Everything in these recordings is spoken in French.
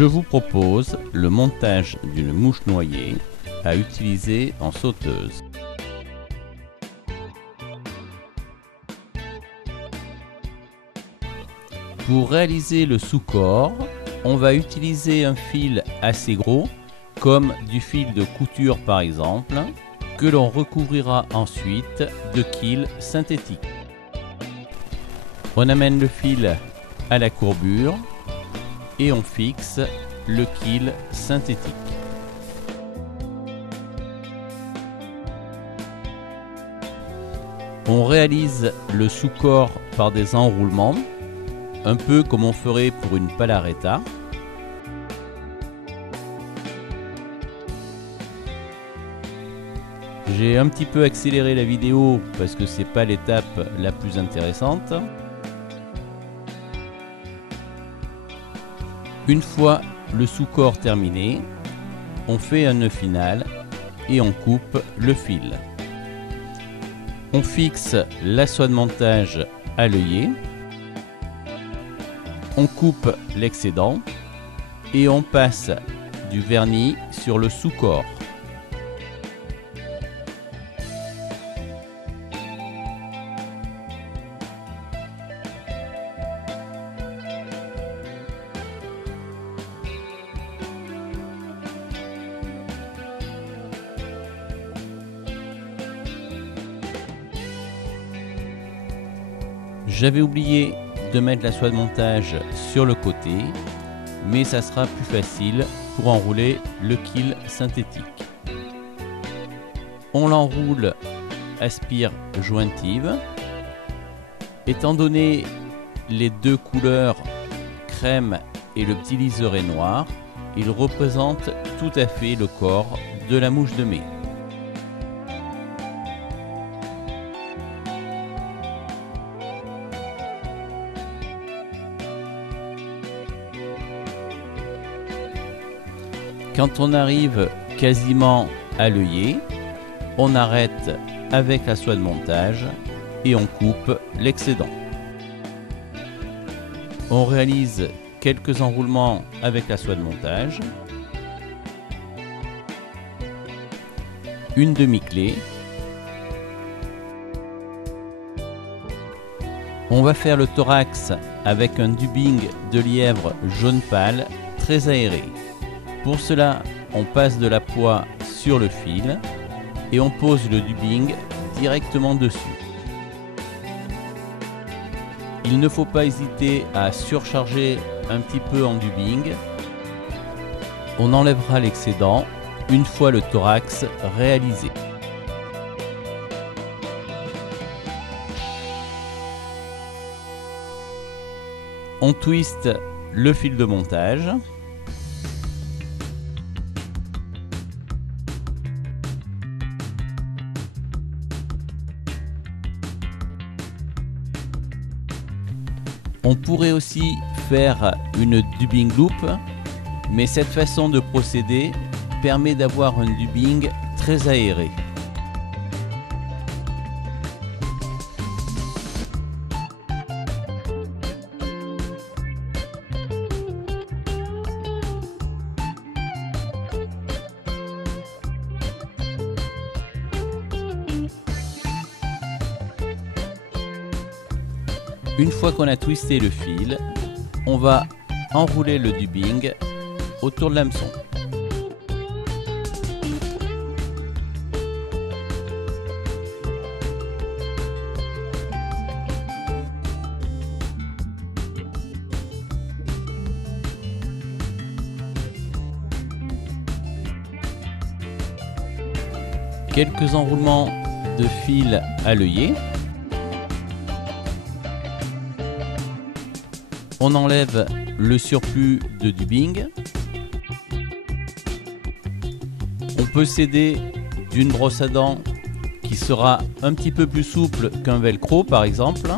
Je vous propose le montage d'une mouche noyée à utiliser en sauteuse. Pour réaliser le sous-corps, on va utiliser un fil assez gros, comme du fil de couture par exemple, que l'on recouvrira ensuite de quilles synthétiques. On amène le fil à la courbure et on fixe le quille synthétique. On réalise le sous-corps par des enroulements, un peu comme on ferait pour une palaretta. J'ai un petit peu accéléré la vidéo parce que c'est pas l'étape la plus intéressante. Une fois le sous-corps terminé, on fait un nœud final et on coupe le fil. On fixe la soie de montage à l'œillet. On coupe l'excédent et on passe du vernis sur le sous-corps. J'avais oublié de mettre la soie de montage sur le côté, mais ça sera plus facile pour enrouler le quille synthétique. On l'enroule à spire jointive. Étant donné les deux couleurs crème et le petit liseré noir, il représente tout à fait le corps de la mouche de mai. Quand on arrive quasiment à l'œillet, on arrête avec la soie de montage et on coupe l'excédent. On réalise quelques enroulements avec la soie de montage, une demi-clé. On va faire le thorax avec un dubbing de lièvre jaune pâle très aéré. Pour cela, on passe de la poix sur le fil et on pose le dubbing directement dessus. Il ne faut pas hésiter à surcharger un petit peu en dubbing. On enlèvera l'excédent une fois le thorax réalisé. On twiste le fil de montage. On pourrait aussi faire une dubbing loop, mais cette façon de procéder permet d'avoir un dubbing très aéré. Une fois qu'on a twisté le fil, on va enrouler le dubbing autour de l'hameçon. Quelques enroulements de fil à l'œillet. On enlève le surplus de dubbing. On peut s'aider d'une brosse à dents qui sera un petit peu plus souple qu'un velcro par exemple.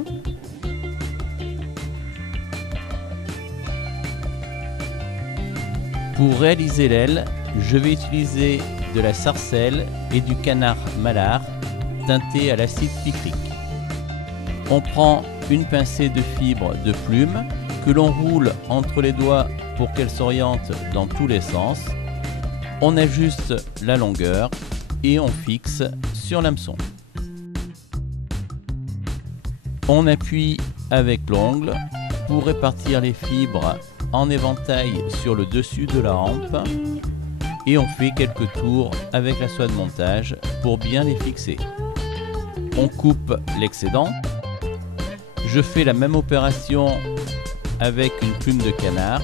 Pour réaliser l'aile, je vais utiliser de la sarcelle et du canard malard teinté à l'acide picrique. On prend une pincée de fibre de plume que l'on roule entre les doigts pour qu'elle s'oriente dans tous les sens. On ajuste la longueur et on fixe sur l'hameçon. On appuie avec l'ongle pour répartir les fibres en éventail sur le dessus de la hampe et on fait quelques tours avec la soie de montage pour bien les fixer. On coupe l'excédent. Je fais la même opération avec une plume de canard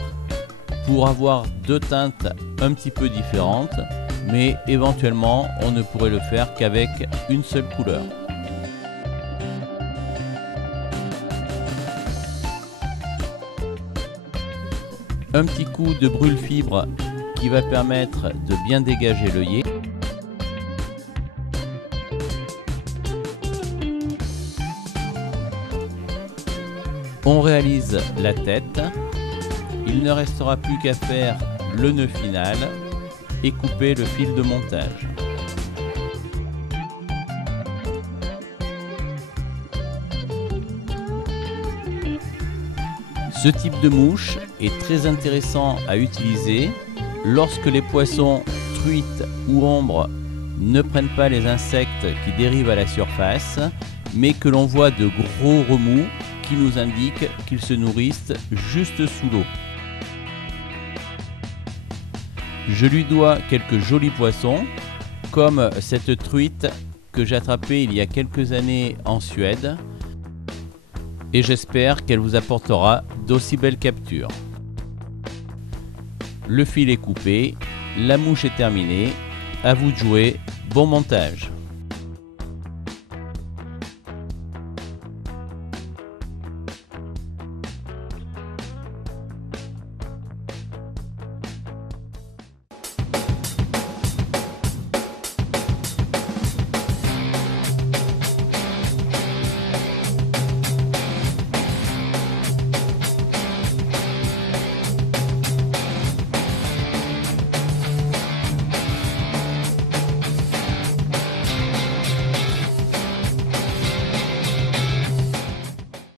pour avoir deux teintes un petit peu différentes, mais éventuellement on ne pourrait le faire qu'avec une seule couleur. Un petit coup de brûle-fibre qui va permettre de bien dégager l'œillet. On réalise la tête. Il ne restera plus qu'à faire le nœud final et couper le fil de montage. Ce type de mouche est très intéressant à utiliser lorsque les poissons, truites ou ombres ne prennent pas les insectes qui dérivent à la surface, mais que l'on voit de gros remous qui nous indiquent qu'ils se nourrissent juste sous l'eau. Je lui dois quelques jolis poissons, comme cette truite que j'ai attrapée il y a quelques années en Suède, et j'espère qu'elle vous apportera d'aussi belles captures. Le fil est coupé, la mouche est terminée, à vous de jouer, bon montage!